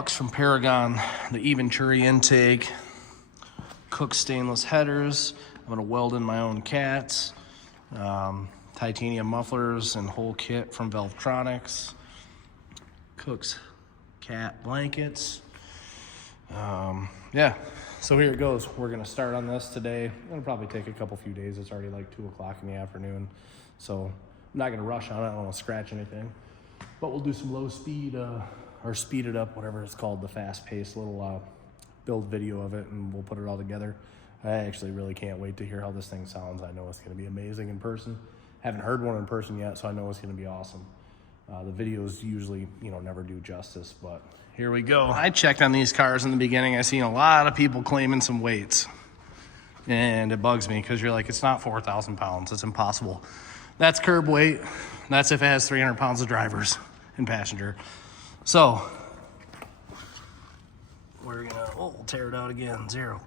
pucks from Paragon, the EVenturi intake, KOOKS stainless headers. I'm gonna weld in my own cats, titanium mufflers and whole kit from ValveTronic, KOOKS cat blankets. Yeah, so here it goes. We're gonna start on this today. It'll probably take a few days. It's already like 2 o'clock in the afternoon. So I'm not gonna rush on it. I don't wanna scratch anything, but we'll do some low speed, or speed it up, whatever it's called, the fast paced little build video of it, and we'll put it all together. I actually really can't wait to hear how this thing sounds. I know it's gonna be amazing in person. Haven't heard one in person yet, so I know it's gonna be awesome. The videos usually, never do justice, but here we go. I checked on these cars in the beginning. I seen a lot of people claiming some weights, and it bugs me because you're like, it's not 4,000 pounds. It's impossible. That's curb weight. That's if it has 300 pounds of drivers and passenger. So we're gonna, we'll tear it out again. Zero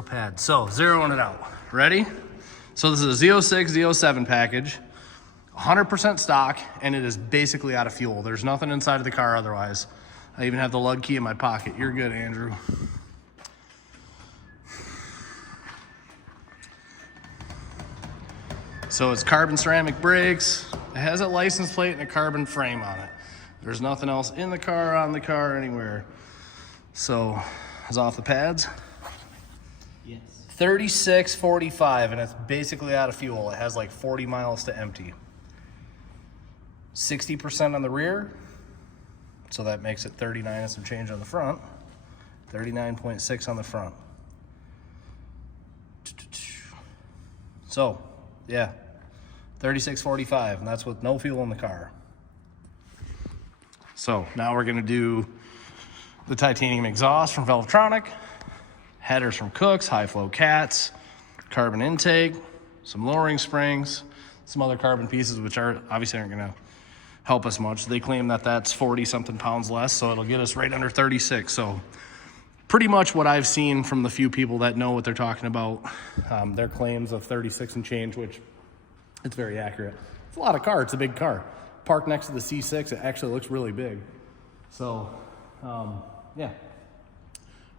pad. So zeroing it out. Ready? So this is a Z06, Z07 package. 100% stock, and it is basically out of fuel. There's nothing inside of the car otherwise. I even have the lug key in my pocket. You're good, Andrew. So it's carbon ceramic brakes. It has a license plate and a carbon frame on it. There's nothing else in the car, on the car, anywhere. So it's off the pads. Yes. 3645, and it's basically out of fuel. It has like 40 miles to empty. 60% on the rear, so that makes it 39 and some change on the front. 39.6 on the front. So, yeah, 3645, and that's with no fuel in the car. So now we're gonna do the titanium exhaust from ValveTronic, headers from KOOKS, high flow cats, carbon intake, some lowering springs, some other carbon pieces which obviously aren't gonna help us much. They claim that that's 40 something pounds less, so it'll get us right under 36. So pretty much what I've seen from the few people that know what they're talking about, their claims of 36 and change, which it's very accurate. It's a lot of car. It's a big car. Parked next to the C6, it actually looks really big. So yeah,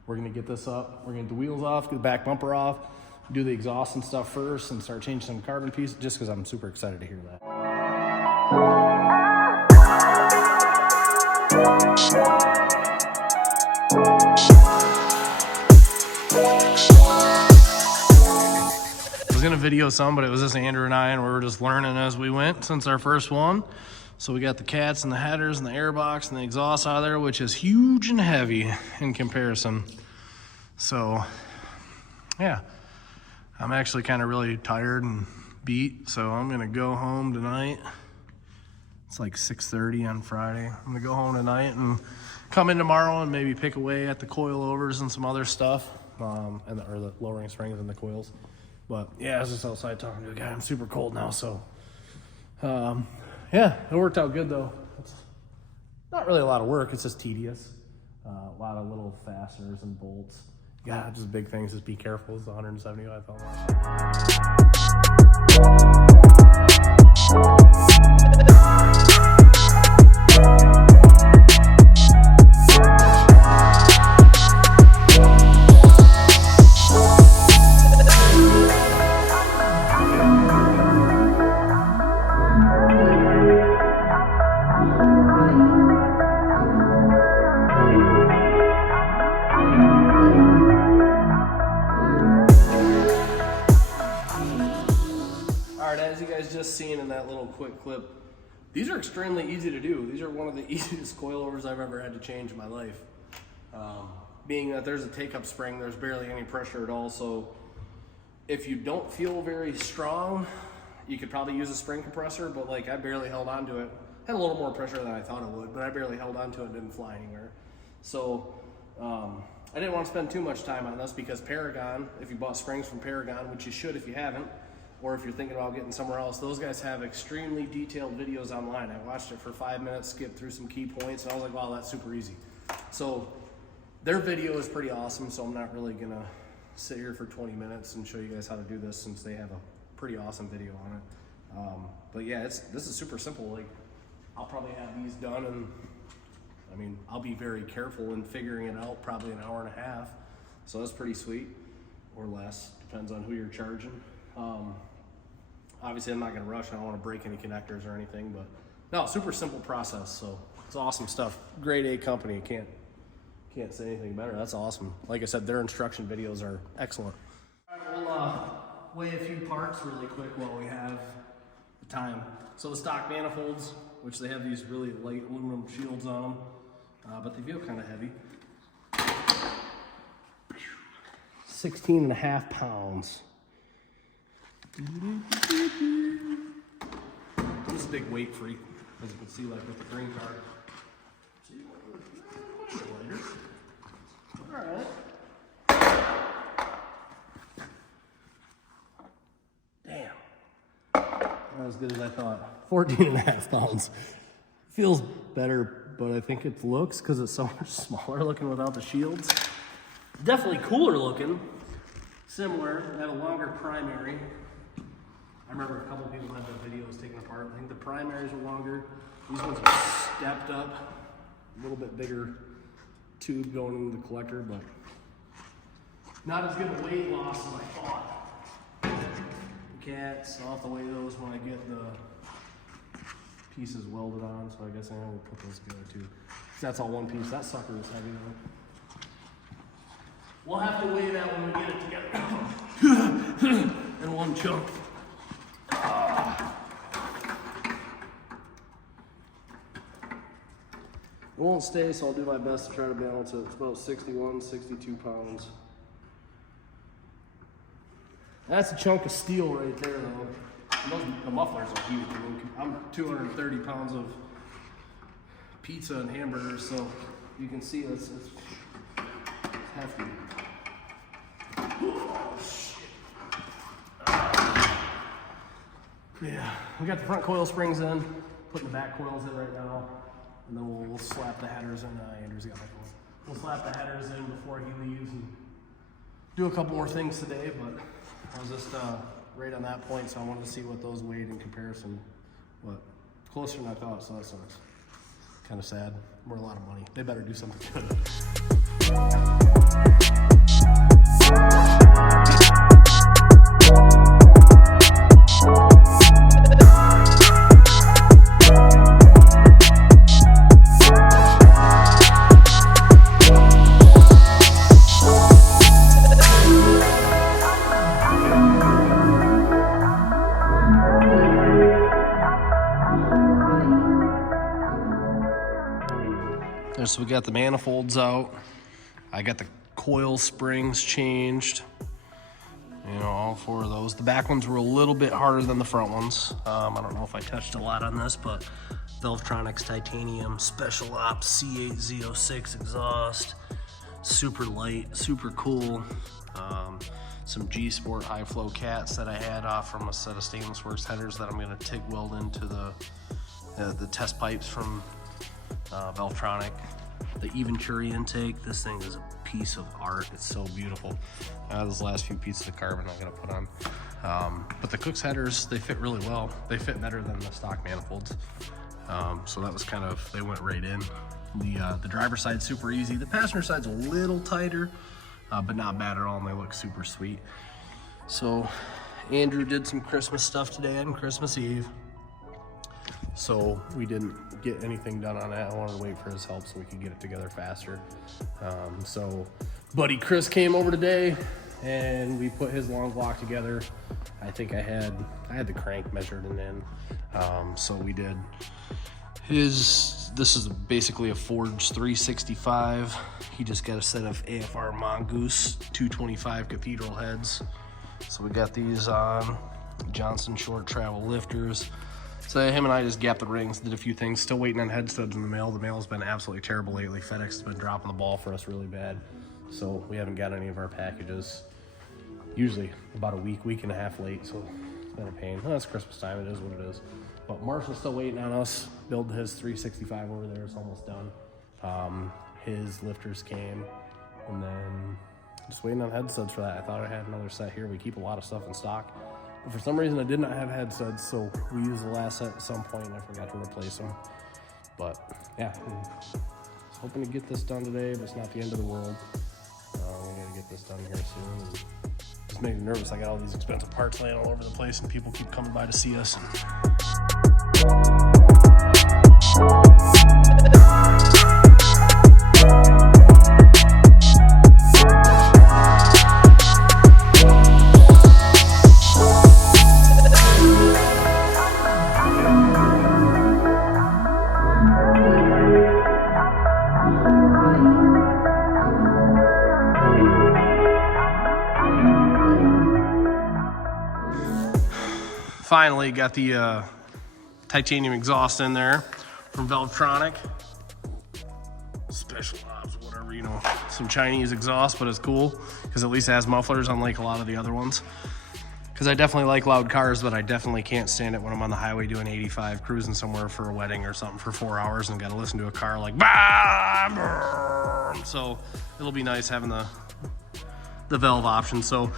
we're gonna get this up. We're gonna get the wheels off, get the back bumper off, do the exhaust and stuff first, and start changing some carbon pieces, just because I'm super excited to hear that. I was gonna video some, but it was just Andrew and I, and we were just learning as we went since our first one. So we got the cats and the headers and the airbox and the exhaust out of there, which is huge and heavy in comparison. So yeah, I'm actually kind of really tired and beat, so I'm gonna go home tonight. It's like 6:30 on Friday. I'm gonna go home tonight and come in tomorrow and maybe pick away at the coilovers and some other stuff, or the lowering springs and the coils. But yeah, I was just outside talking to a guy. I'm super cold now, so yeah, it worked out good though. It's not really a lot of work. It's just tedious. A lot of little fasteners and bolts. Yeah, just big things. Just be careful. It's 175 pounds. As you guys just seen in that little quick clip, these are extremely easy to do. These are one of the easiest coilovers I've ever had to change in my life. Being that there's a take-up spring, there's barely any pressure at all, so if you don't feel very strong, you could probably use a spring compressor, but like I barely held on to it. Had a little more pressure than I thought it would, but I barely held on to it and didn't fly anywhere. So I didn't want to spend too much time on this because Paragon, if you bought springs from Paragon, which you should if you haven't, or if you're thinking about getting somewhere else, those guys have extremely detailed videos online. I watched it for 5 minutes, skipped through some key points, and I was like, wow, that's super easy. So their video is pretty awesome, so I'm not really gonna sit here for 20 minutes and show you guys how to do this since they have a pretty awesome video on it. But yeah, this is super simple. Like, I'll probably have these done in I mean, I'll be very careful in figuring it out, probably an hour and a half. So that's pretty sweet, or less, depends on who you're charging. Obviously I'm not gonna rush, I don't wanna break any connectors or anything, but no, super simple process, so it's awesome stuff. Grade A company, can't say anything better, that's awesome. Like I said, their instruction videos are excellent. We'll weigh a few parts really quick while we have the time. So the stock manifolds, which they have these really light aluminum shields on them, but they feel kind of heavy. 16.5 pounds. I'm just a big weight freak, as you can see, like with the green card. All right. Damn. Not as good as I thought. 14.5 pounds. Feels better, but I think it looks, because it's so much smaller looking without the shields. Definitely cooler looking. Similar, they have a longer primary. I remember a couple people had the videos taken apart. I think the primaries were longer. These ones are stepped up. A little bit bigger tube going into the collector, but not as good a weight loss as I thought. The cats, I'll have to weigh those when I get the pieces welded on, so I guess I will put those together too. That's all one piece. That sucker is heavy though. We'll have to weigh that when we get it together in one chunk. It won't stay, so I'll do my best to try to balance it. It's about 61, 62 pounds. That's a chunk of steel right there, though. The mufflers are huge. I mean, I'm 230 pounds of pizza and hamburgers, so you can see it's hefty. Oh, shit. Yeah, we got the front coil springs in, putting the back coils in right now, and then we'll slap the headers in. Andrew's got my phone. We'll slap the headers in before he leaves and do a couple more things today, but I was just right on that point, so I wanted to see what those weighed in comparison. But closer than I thought, so that sucks. Kind of sad. We're a lot of money. They better do something good. So we got the manifolds out. I got the coil springs changed. You know, all four of those. The back ones were a little bit harder than the front ones. I don't know if I touched a lot on this, but ValveTronic's titanium special ops C8 Z06 exhaust. Super light, super cool. Some G-Sport high flow cats that I had off from a set of Stainless Works headers that I'm gonna TIG weld into the test pipes from ValveTronic. The EVenturi intake, this thing is a piece of art. It's so beautiful. Those last few pieces of carbon I'm gonna put on. But the KOOKS headers, they fit really well. They fit better than the stock manifolds. So that was kind of, they went right in. The driver's side's super easy. The passenger side's a little tighter, but not bad at all, and they look super sweet. So Andrew did some Christmas stuff today on Christmas Eve. So we didn't get anything done on that. I wanted to wait for his help so we could get it together faster. So buddy Chris came over today and we put his long block together. I think I had the crank measured and in. So we did this is basically a forged 365. He just got a set of AFR Mongoose 225 cathedral heads. So we got these on Johnson short travel lifters. So him and I just gapped the rings, did a few things, still waiting on head studs in the mail. The mail's been absolutely terrible lately. FedEx has been dropping the ball for us really bad. So we haven't got any of our packages. Usually about a week and a half late, so it's been a pain. Well, it's Christmas time, it is what it is. But Marshall's still waiting on us. Build his 365 over there, it's almost done. His lifters came, and then just waiting on head studs for that. I thought I had another set here. We keep a lot of stuff in stock. But for some reason I did not have head studs, so we used the last set at some point and I forgot to replace them. But yeah, hoping to get this done today, but it's not the end of the world. We gotta get this done here soon. And just makes me nervous. I got all these expensive parts laying all over the place, and people keep coming by to see us. Finally got the titanium exhaust in there from ValveTronic. Special ops, whatever, you know, some Chinese exhaust, but it's cool because at least it has mufflers, unlike a lot of the other ones. Because I definitely like loud cars, but I definitely can't stand it when I'm on the highway doing 85, cruising somewhere for a wedding or something for 4 hours and got to listen to a car like bah! So it'll be nice having the valve option. So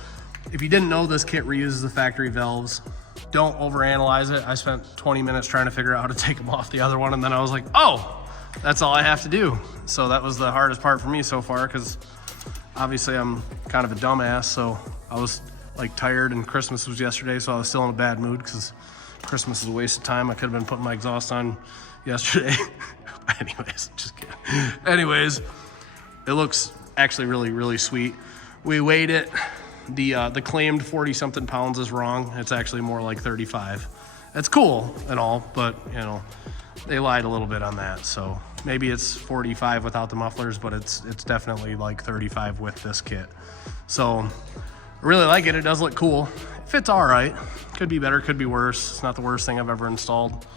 if you didn't know, this kit reuses the factory valves. Don't overanalyze it. I spent 20 minutes trying to figure out how to take them off the other one, and then I was like, oh, that's all I have to do. So that was the hardest part for me so far, because obviously I'm kind of a dumbass, so I was like tired, and Christmas was yesterday, so I was still in a bad mood because Christmas is a waste of time. I could have been putting my exhaust on yesterday. Anyways, just kidding. Anyways, it looks actually really, really sweet. We weighed it. The claimed 40-something pounds is wrong. It's actually more like 35. It's cool and all, but you know, they lied a little bit on that. So maybe it's 45 without the mufflers, but it's definitely like 35 with this kit. So I really like it. It does look cool. It fits all right. Could be better, could be worse. It's not the worst thing I've ever installed.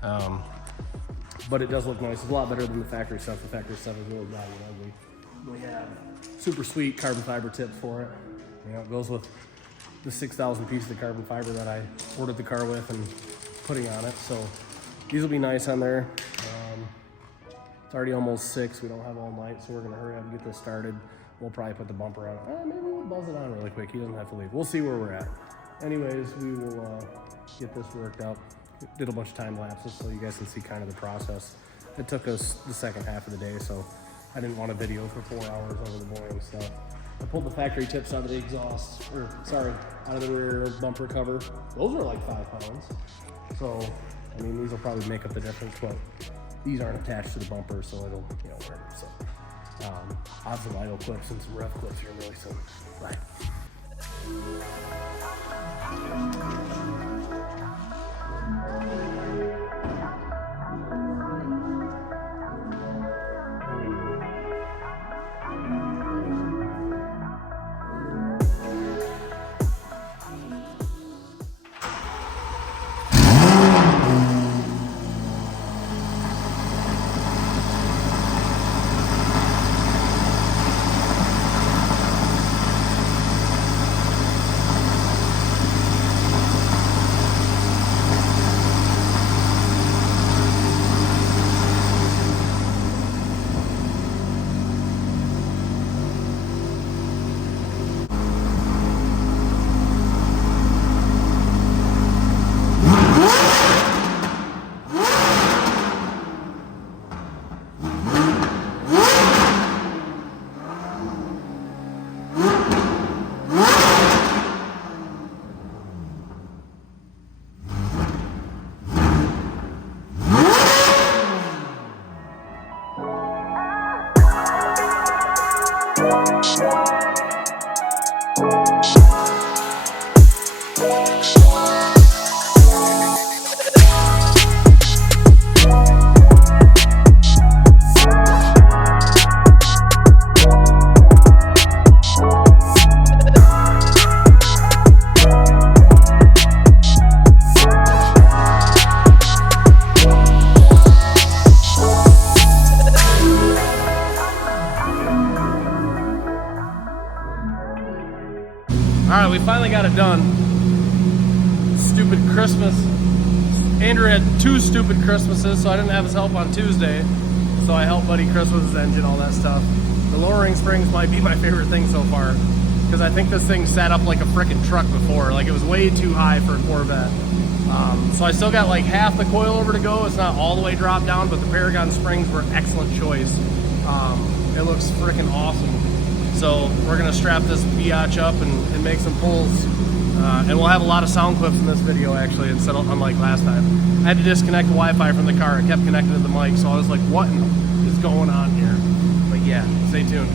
But it does look nice. It's a lot better than the factory stuff. The factory stuff is really bad and ugly. We have super sweet carbon fiber tips for it. You know, it goes with the 6,000 pieces of carbon fiber that I ordered the car with and putting on it. So these will be nice on there. It's already almost 6. We don't have all night, so we're gonna hurry up and get this started. We'll probably put the bumper on. Maybe we'll buzz it on really quick. He doesn't have to leave. We'll see where we're at. Anyways, we will get this worked out. Did a bunch of time lapses so you guys can see kind of the process. It took us the second half of the day, so I didn't want a video for 4 hours over the boring stuff. I pulled the factory tips out of the exhaust, out of the rear bumper cover. Those were like 5 pounds. So, I mean, these will probably make up the difference, but these aren't attached to the bumper, so it'll, you know, work. So, I'll have some idle clips and some rev clips here really soon. Bye. All right, we finally got it done. Stupid Christmas. Andrew had 2 stupid Christmases, so I didn't have his help on Tuesday. So I helped Buddy Chris with his engine, all that stuff. The lowering springs might be my favorite thing so far, because I think this thing sat up like a frickin' truck before. Like, it was way too high for a Corvette. So I still got like half the coilover to go. It's not all the way dropped down, but the Paragon springs were an excellent choice. It looks freaking awesome. So we're gonna strap this biatch up and make some pulls. And we'll have a lot of sound clips in this video actually, instead of unlike last time. I had to disconnect the Wi-Fi from the car. It kept connecting to the mic, so I was like, what is going on here? But yeah, stay tuned.